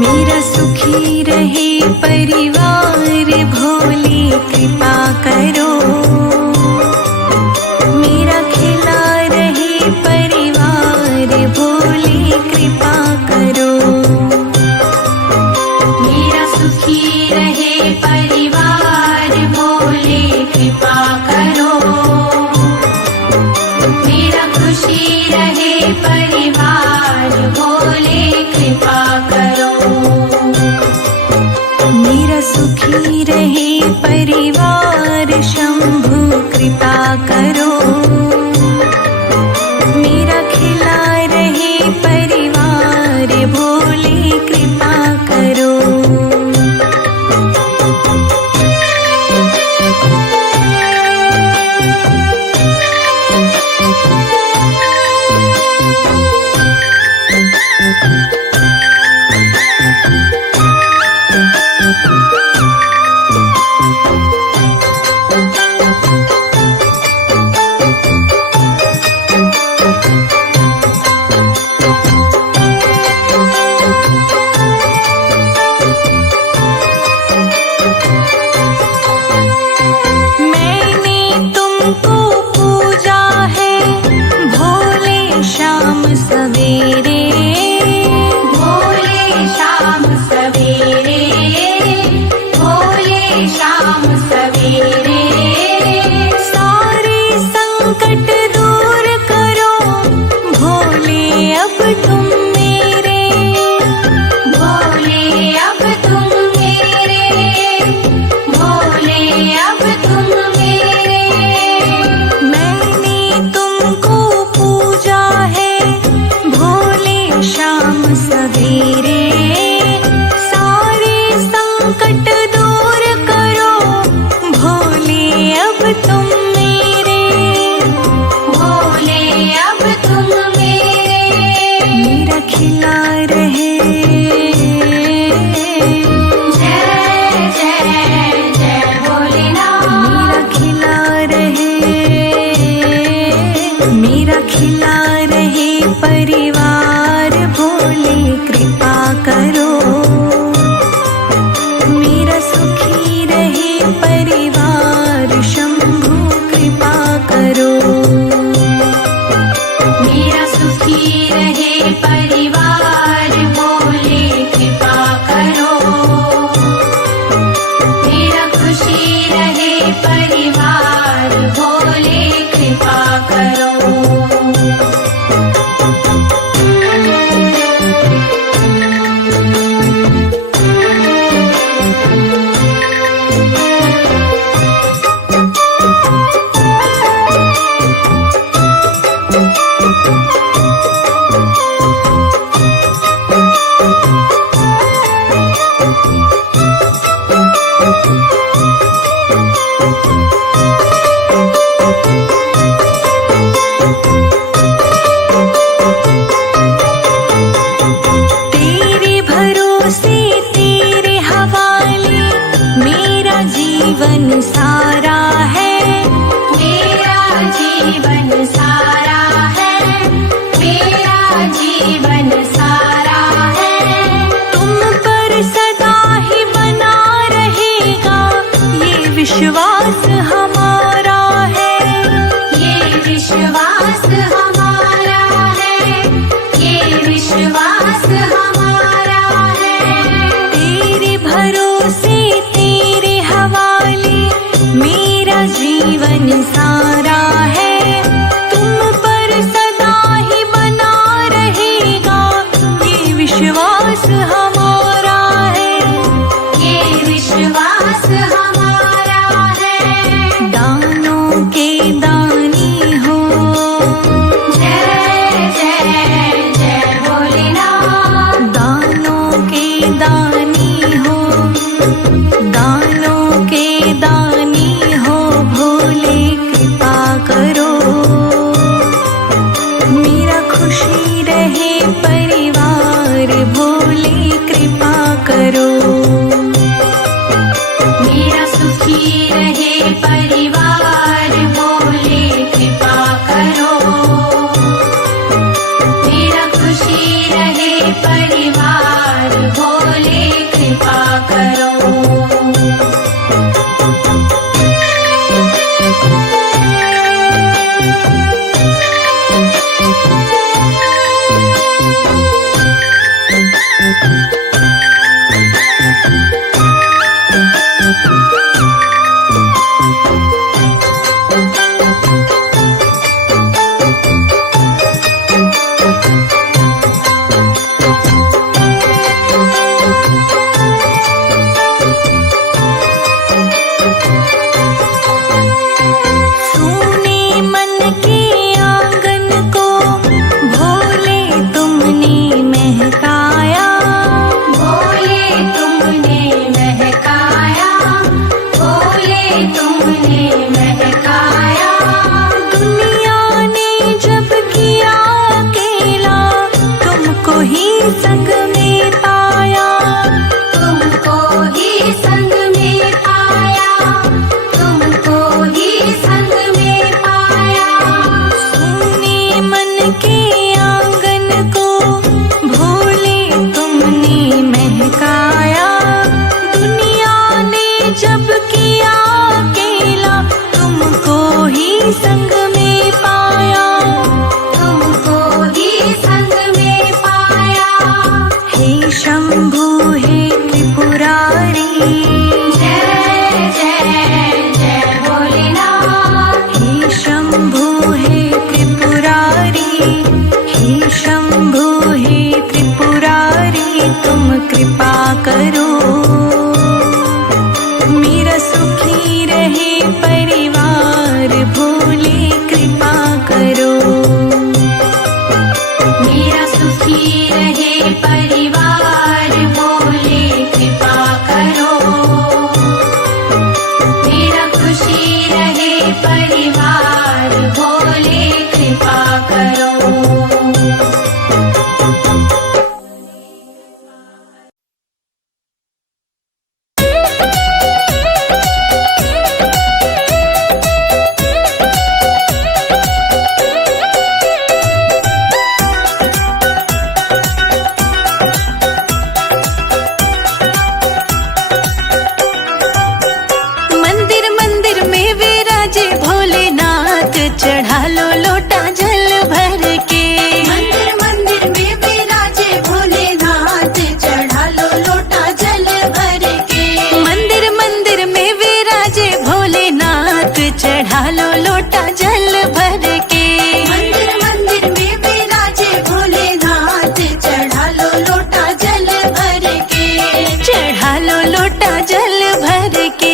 मेरा सुखी रहे परिवार भोले कृपा करो। मेरा खिला रहे परिवार भोले कृपा करो। मेरा सुखी रहे परिवार भोले कृपा करो। मेरा खुशी रहे परिवार भोले कृपा करो। मेरा सुखी रहे परिवार शंभु कृपा करो। मेरा खिला रहे परिवार भोले कृपा करो। मैंने तुमको पूजा है भोले शाम सवेरे। भोले शाम सवेरे। भोले शाम सवेरे। सारे संकट दूर करो भोले अब तुम मेरे। भोले अब तुम मेरे। भोले अब तुम मेरे। मैंने तुमको पूजा है भोले शाम सवेरे। सारे संकट दूर करो भोले अब तुम मेरे। भोले अब तुम मेरे। मेरा खिला रहे जय जय जय भोलेनाथ। मेरा खिला रहे। मेरा खिला रहे परिवार भोले कृपा करो। मेरा सुखी रहे परिवार शंभु कृपा करो। मेरा सुखी रहे परिवार भोले कृपा करो। मेरा खुशी रहे परिवार भोले कृपा करो। तेरे भरोसे तेरे हवाले मेरा जीवन सारा है। मेरा जीवन सारा है। मेरा जीवन सारा है। तुम पर सदा ही बना रहेगा ये विश्वास हमारा है। ये विश्वास हमारा है। ये विश्वास हमारा है। तेरे भरोसे तेरे हवाले मेरा जीवन सारा है। तुम पर सदा ही बना रहेगा ये विश्वास हमारा है। ये विश्वास हमारा है। दानों के दानी हो। जय जय जय भोलेनाथ। दानों के दानी हो। दानों के दानी हो भोले कृपा करो। मेरा खुशी रहे परिवार भोले कृपा करो। मेरा सुखी रहे परिवार भोले कृपा करो। मेरा खुशी रहे परिवार भोले कृपा करो। सुने मन के आंगन को भोले तुमने महकाया। भोले तुमने महकाया। भोले तुमने महकाया। दुनिया ने जब किया अकेला तुमको ही संग में पाया। तुमको ही संग में पाया। तुमको ही संग में पाया। सुने मन के आंगन को भोले तुमने महकाया। दुनिया ने जब किया अकेला तुमको ही संग में पाया। तुमको ही संग में पाया। हे शंभु हे त्रिपुरारी, जय जय जय भोलेनाथ। हे शंभु हे त्रिपुरारी, हे शंभु हे त्रिपुरारी, तुम कृपा करो। मेरा सुखी रहे परिवार भोले कृपा करो। मेरा सुखी रहे परिवार भोले कृपा करो। मेरा खुशी रहे परिवार भोले कृपा करो। मंदिर मंदिर में विराजे भोलेनाथ, चढ़ा लो लोटा जल भर के। मंदिर मंदिर में विराजे भोलेनाथ, चढ़ा लो लोटा जल भर के। मंदिर मंदिर में विराजे भोलेनाथ, चढ़ा लो लोटा जल भर के। मंदिर मंदिर में विराजे भोलेनाथ, चढ़ा लो लोटा जल भर के। चढ़ा लो लोटा जल भर के।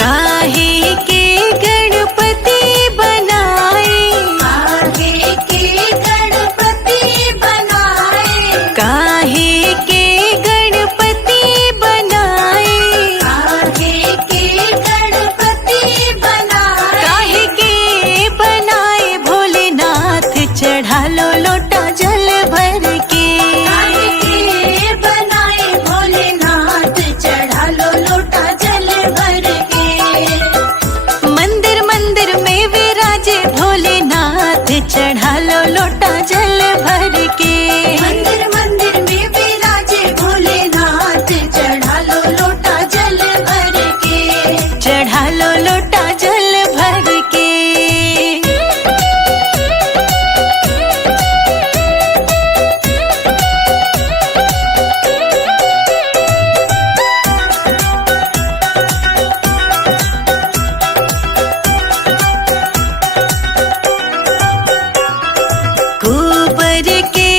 काहे के गणपति बनाए। आगे के गणपति बनाए। काहे के गणपति बनाए। आगे के गणपति बनाए। काहे के बनाए भोलेनाथ, चढ़ा लो लोटा जल भर के। आगे के बनाए भोलेनाथ, चढ़ा लो लोटा जल भर के। मंदिर मंदिर में विराजे भोलेनाथ, चढ़ा लो लोटा जल भर के। मंदिर मंदिर में विराजे भोलेनाथ, चढ़ा लो लोटा जल भर के। चढ़ा लो लोटा जल भर के। गोबर के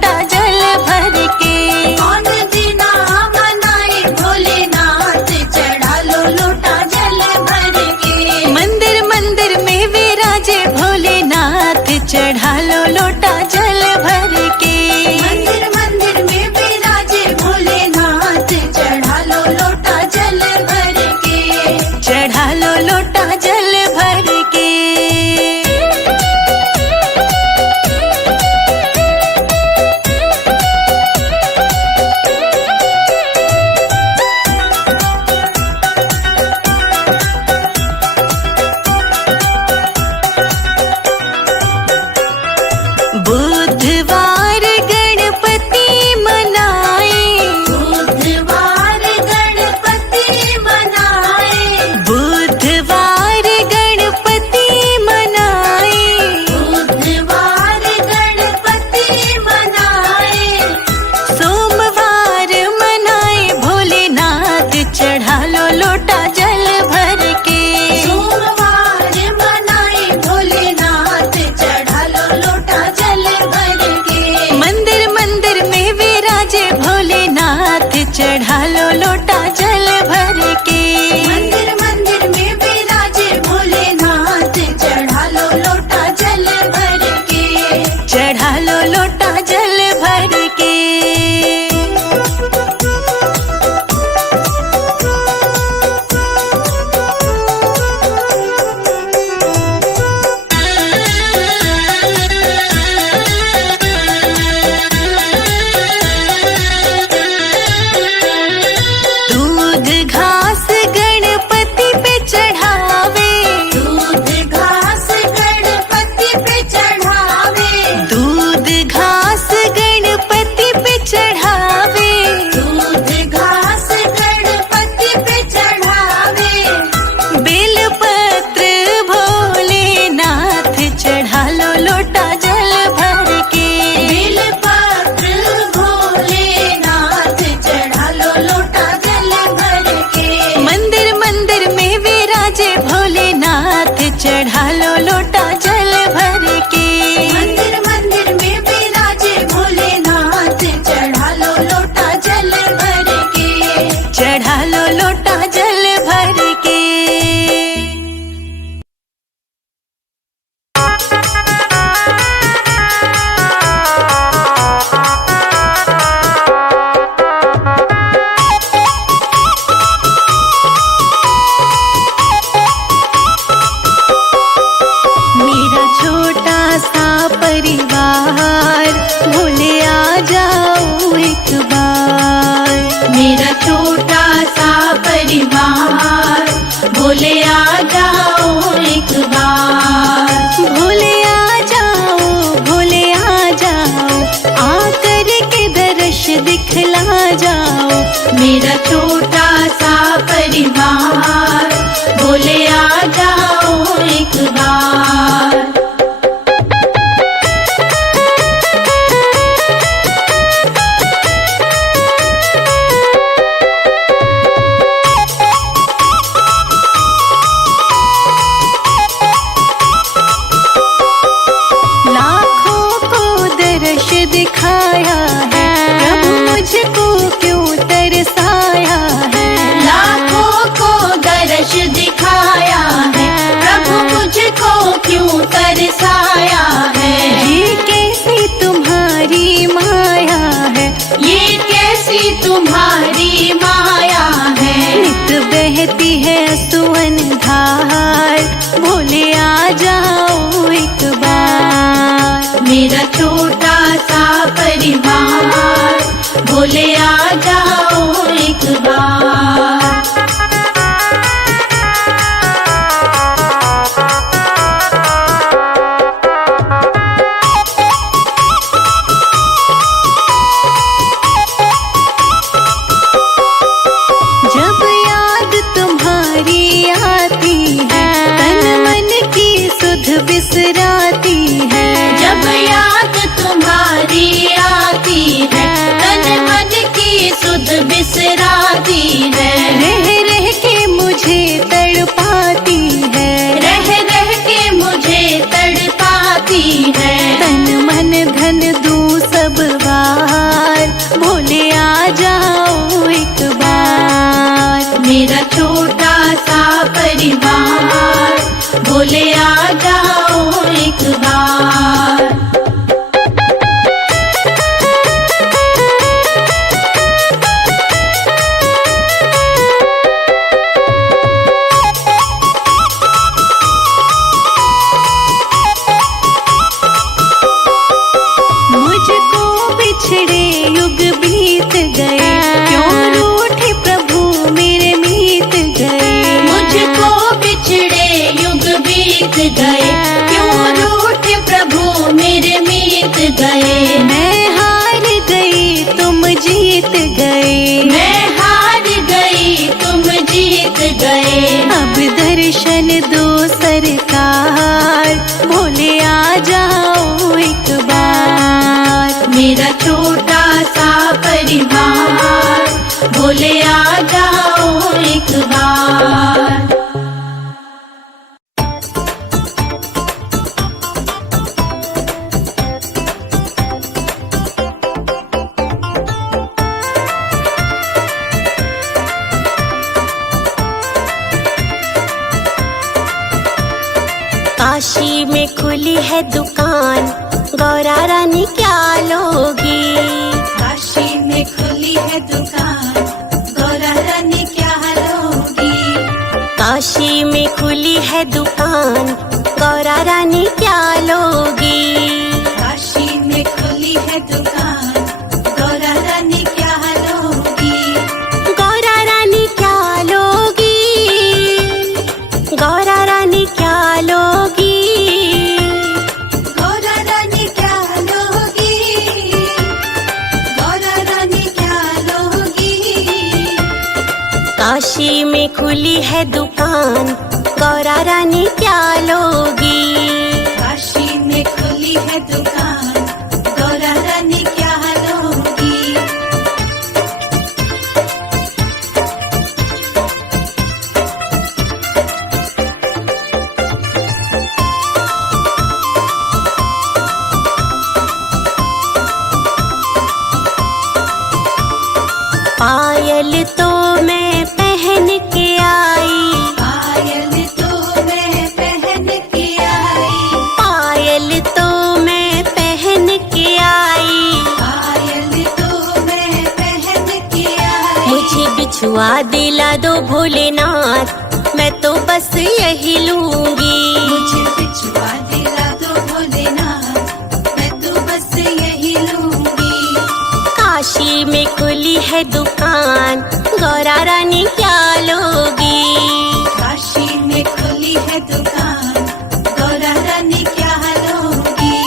लोटा जल भर के। कौन दीना मनाए भोलेनाथ चढ़ा लो लोटा जल भर के। मंदिर मंदिर में विराजे भोलेनाथ चढ़ा लो लोटा जल भर के। मंदिर मंदिर में विराजे भोलेनाथ चढ़ा लो लोटा जल भर के। चढ़ा लो लोटा जल भर के। बुधवार गणपति मनाए। बुधवार गणपति मनाए। बुधवार गणपति मनाए। बुधवार गणपति मनाए। सोमवार मनाए भोलेनाथ चढ़ा लो लोटा जल भर के। सोमवार मनाए भोलेनाथ चढ़ा लो लोटा जल भर के। मंदिर मंदिर में विराजे भोलेनाथ चढ़ा लो लोटा जल भर के। मंदिर मंदिर में विराजे भोलेनाथ चढ़ा लो लोटा जल भर के। चढ़ा लो लोटा जल भर के। दूध घास गणपति पे चढ़ावे। दूध घास गणपति पे चढ़ावे। दूध घास गणपति पे चढ़ावे। दूध घास गणपति पे चढ़ावे। बेलपत्र भोलेनाथ चढ़ा लो लोटा जल भर के। बेलपत्र भोलेनाथ चढ़ा लो लोटा जल भर के। मंदिर मंदिर में विराजे भोलेनाथ चढ़ा लो लोटा जल भर के। मंदिर मंदिर में विराजे भोलेनाथ चढ़ा लो लोटा जल भर के। चढ़ा लो लोटा जल भर के। मेरा छोटा सा परिवार भोले आ जाओ एक बार। मेरा छोटा सा परिवार भोले आ जाओ एक बार। भोले आ जाओ, भोले आ जाओ, आकर के दर्श दिखला जाओ। मेरा छोटा सा परिवार भोले आ जाओ एक बार। लाखों को दर्श दिखाया है प्रभु मुझको क्यों तरसाया है। लाखों को दर्श दिखाया है प्रभु मुझको क्यों तरसाया है। ये कैसी तुम्हारी माया है। ये कैसी तुम्हारी माया है। नित बहती है सुवन धार भोले आ जाओ एक बार। मेरा छोटा सा परिवार भोले आ जाओ एक बार। जब याद तुम्हारी आती है तन मन की सुध बिसराती है। जब याद तुम्हारी आती है तन मन की सुध युग बीत गए, क्यों रूठे प्रभु मेरे मीत गए। मुझको बिछड़े युग बीत गए, क्यों रूठे प्रभु मेरे मीत गए। मैं हार गई तुम जीत गए, मैं हार गई तुम जीत गए। अब दर्शन दो सरकार, भोले आ जाओ एक बार। मेरा छोटा सा परिवार, भोले आ जाओ एक बार। काशी में खुली है दुकान, गौरा रानी क्या लोगी। काशी में खुली है दुकान, गौरा रानी क्या लोगी। काशी में खुली है दुकान, गौरा रानी क्या लोगी। काशी में खुली है दुकान, गौरा रानी क्या लोगी। गौरा रानी क्या लोगी, गौरा रानी क्या लोगी। गौरा रानी क्या लोगी, गौरा रानी क्या लोगी। काशी में खुली है दुकान, गौरा रानी क्या लोगी। काशी में खुली है दुकान, गौरा रानी क्या लोगी। पायल तो मैं पहन के आई, पायल तो मैं पहन के आई। पायल तो मैं पहन के आई। पायल तो मैं पहन के आई। मुझे बिछुआ दिला दो भोलेनाथ, मैं तो बस यही लूंगी। मुझे बिछुआ दिला दो भोलेनाथ, मैं तो बस यही लूंगी। काशी में खुली है दुकान, गौरा रानी क्या लोगी। काशी में खुली है दुकान, गौरा रानी क्या लोगी।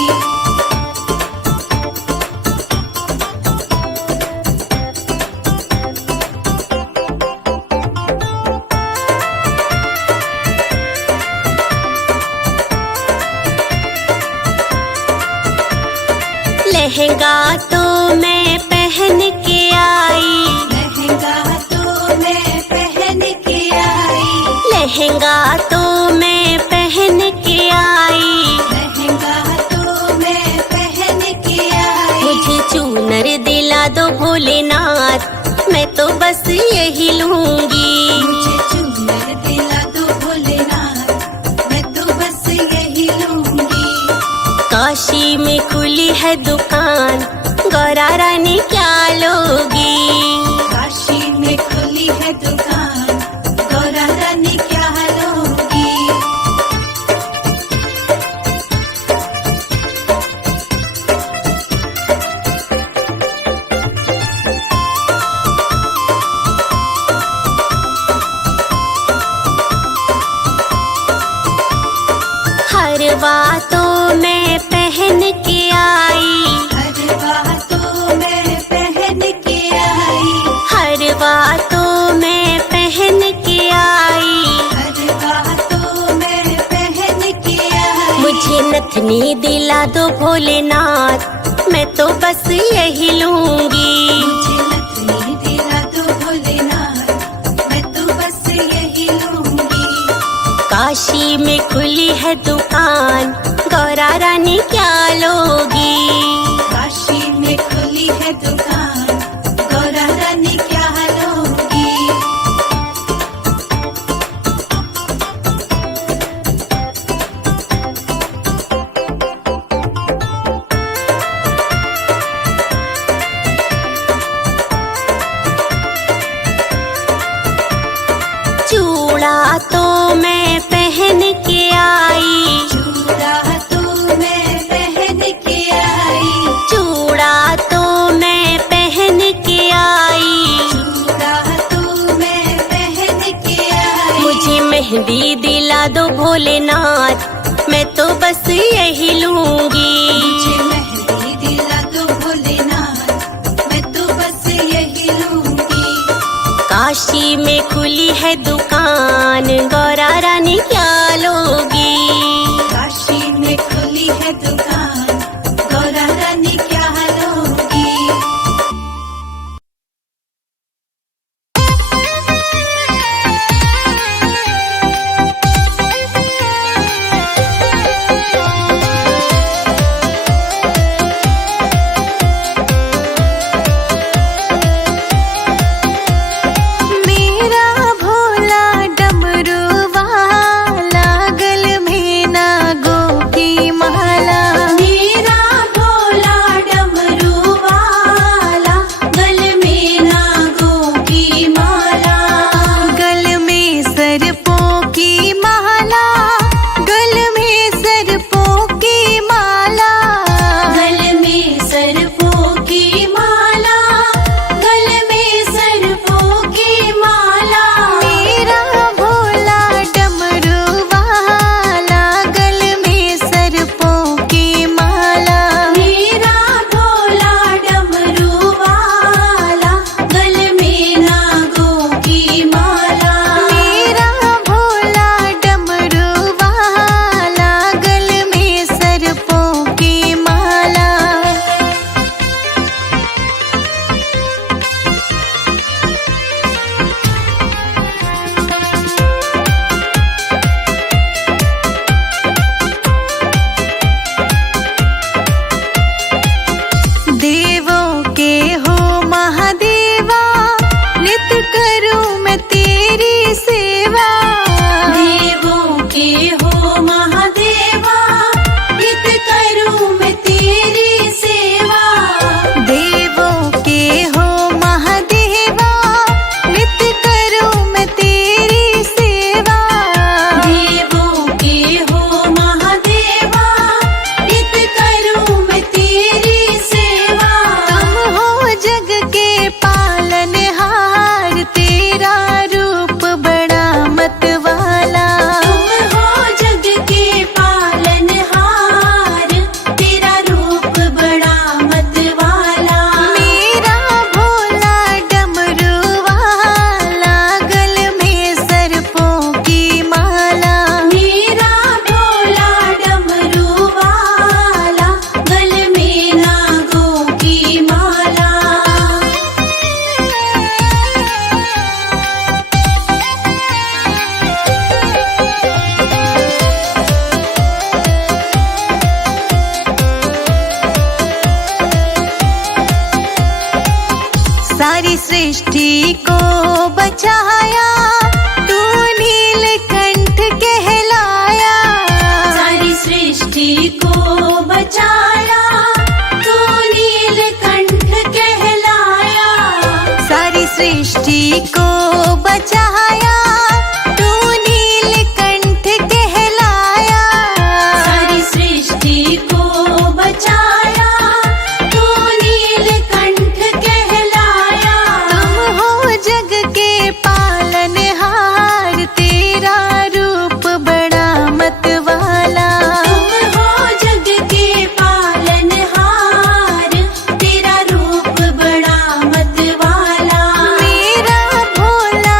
लहंगा तो मैं पहन के आई। लहंगा तो मैं पहन के आई। लहंगा तो मैं पहन के आई। लहंगा तो मैं पहन के आई। मुझे चूनर दिला दो भोलेनाथ, मैं तो बस यही लूंगी। मुझे चूनर दिला दो भोलेनाथ, मैं तो बस यही लूंगी। काशी में खुली है दुकान, गौरा रानी क्या लोगी। काशी में खुली है दुकान, गौरा रानी क्या लोगी। हरवा तो मैं पहन के आई। हरवा तो मैं पहन के आई। हरवा तो मैं पहन के आई। हरवा तो मैं पहन के आई। मुझे नथनी दिला दो भोलेनाथ, मैं तो बस यही लूंगी। मुझे नथनी दिला दो भोलेनाथ, मैं तो बस यही लूंगी। काशी में खुली है दुकान, गौरा रानी क्या लोगी। काशी में खुली है दुकान, गौरा रानी क्या लोगी। चूड़ा तो मैं पहन के आई। चूड़ा तो मैं पहन के आई। दिला दो भोलेनाथ, मैं तो बस यही लूंगी। मुझे मेहंदी दिला दो भोलेनाथ, मैं तो बस यही लूंगी। काशी में खुली है दुकान, गौरा रानी क्या लोगी? काशी में खुली है दुकान, गौरा रानी क्या लोगी? मेरा भोला डमरू वाला गल में नागों की माला। मेरा भोला डमरू वाला गल में नागों की माला। गल में सर्पों की माला, गल में सर्पों की माला। गल में सर्पों की माला, गल में सर्पों की माला। मेरा भोला डमरू वाला गल में सर्पों की माला। मेरा भोला डमरू वाला गल में नागों की माला। मेरा भोला डमरू वाला गल में सर्पों की माला। देवों के हो महादेवा, नित करूं मैं तेरी सेवा। देवों के हो महादेवा, नित करूं मैं तेरी सेवा। देवों के हो महादेवा, नित करूं मैं तेरी सेवा। देवों के हो महादेवा, नित करूं मैं तेरी सेवा। तुम हो जग के पालनहार, तेरा रूप बड़ा मतवाला। तुम हो जग के पालनहार, तेरा रूप बड़ा मतवाला। मेरा भोला डमरू वाला गल में सर्पों की माला। मेरा भोला डमरू वाला गल में नागों की माला। सारी सृष्टि को बचाया, तू नीलकंठ कहलाया। सारी सृष्टि को बचाया, तू नीलकंठ कहलाया। सारी सृष्टि को बचाया, तू नीलकंठ कहलाया। सारी सृष्टि को बचाया, तू नीलकंठ कहलाया। तुम हो जग के पालनहार, तेरा रूप बड़ा मतवाला। तुम हो जग के पालनहार, तेरा रूप बड़ा मतवाला। मेरा भोला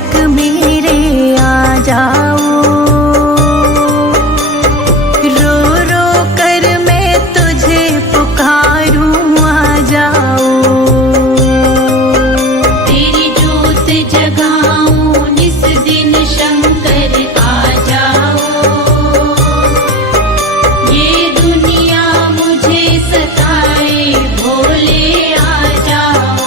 सेवक मेरे आ जाओ, रो रो कर मैं तुझे पुकारूं आ जाओ। तेरी जोत जगाऊं निस दिन शंकर आ जाओ, ये दुनिया मुझे सताए भोले आ जाओ।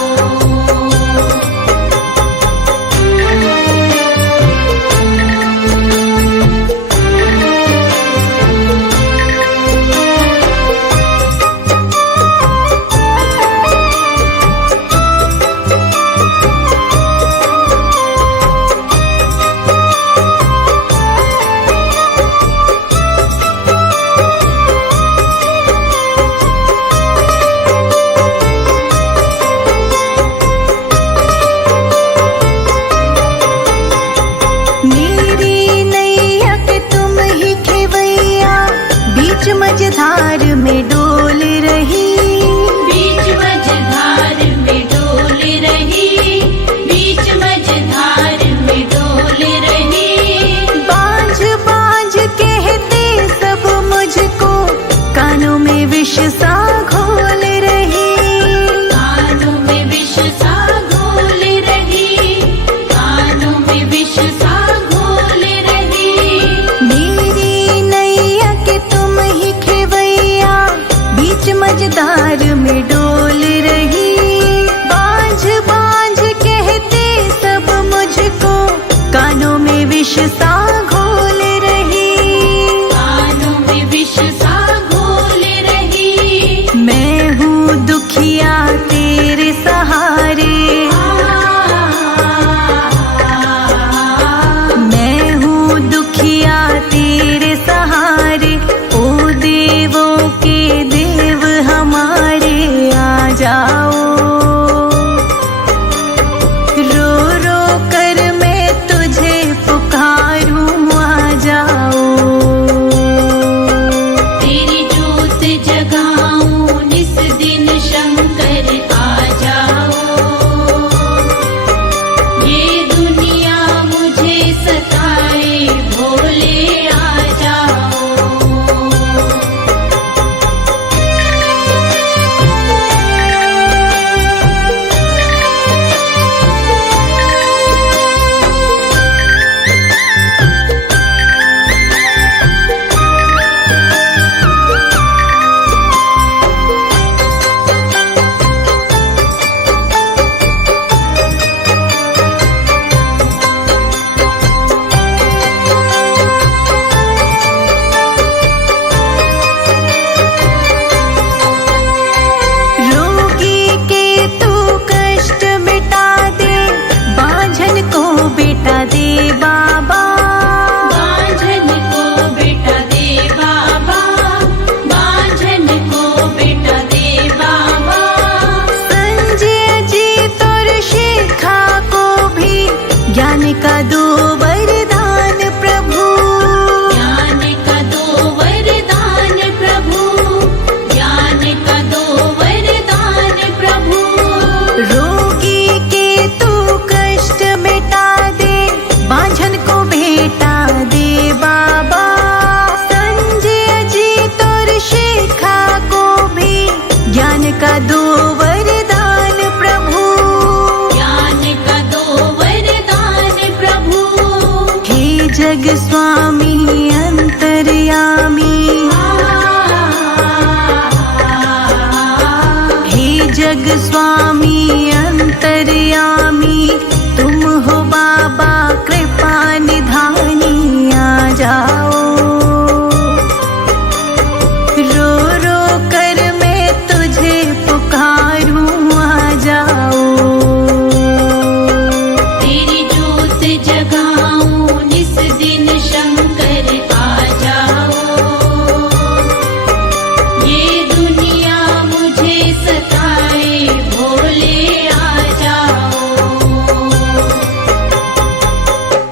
मेरी नैया के तुम ही खेवैया, बीच मझधार में डोल रही, बीच मझधार में डोल रही, बीच मझधार में डोल रही। बांझ बांझ कहते सब मुझको, कानों में विष सा घोल रही, कानों में विष सा घोल रही, कानों में विष सा घोल रही। मेरी नैया के तुम ही खेवैया, बीच मझधार में डोल रही। बांझ बांझ कहते सब मुझको, कानों में विष सा घोल रही, कानों में विष सा घोल रही। मैं हूँ दुखिया तेरे सहारे, मैं हूँ दुखिया तेरे सहारे, ओ देवों के देव हमारे आ जाओ, रो रो कर मैं तुझे पुकारूं आ जाओ। तेरी जोत जगाऊं निस दिन शंकर आ जाओ, ये दुनिया मुझे सताए भोले आ जाओ। रोगी के तू कष्ट मिटा दे, बांझन को बेटा दे बाबा, बांझन को बेटा दे बाबा, बांझन को बेटा दे बाबा। संजय जी और शिखा को भी ज्ञान का दो वरदान प्रभु, ज्ञान का दो वरदान प्रभु, ज्ञान का दो वरदान प्रभु। रोगी के तू कष्ट मिटा दे, बांझन को बेटा दे बाबा। संजय जी और शिखा को भी ज्ञान का दो वरदान प्रभु, ज्ञान का दो वरदान प्रभु। हे जग स्वामी अंतर्यामी, हे जग स्वामी